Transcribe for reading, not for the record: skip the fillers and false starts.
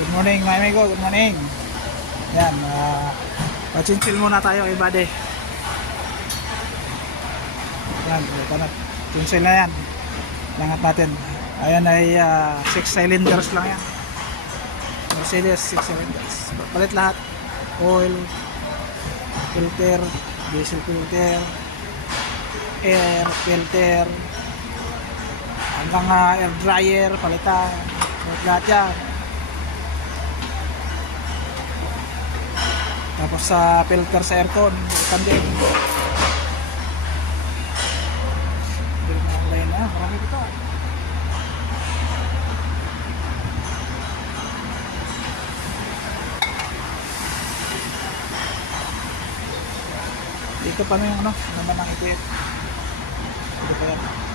Good morning mga amigo, good morning. Yan, pachinchil muna tayo kay Bade. Yan, ito na. Chinchil na yan. Langat natin. Ayan ay 6 cylinders lang yan. Mercedes 6 cylinders. Palit lahat. Oil, filter, diesel filter, air filter, hanggang air dryer, palitan. Palit lahat yan. Tapos sa filter sa aircon, palitan din. Marami dito. Dito pa na yung naman ng ikwit. Dito pa yan.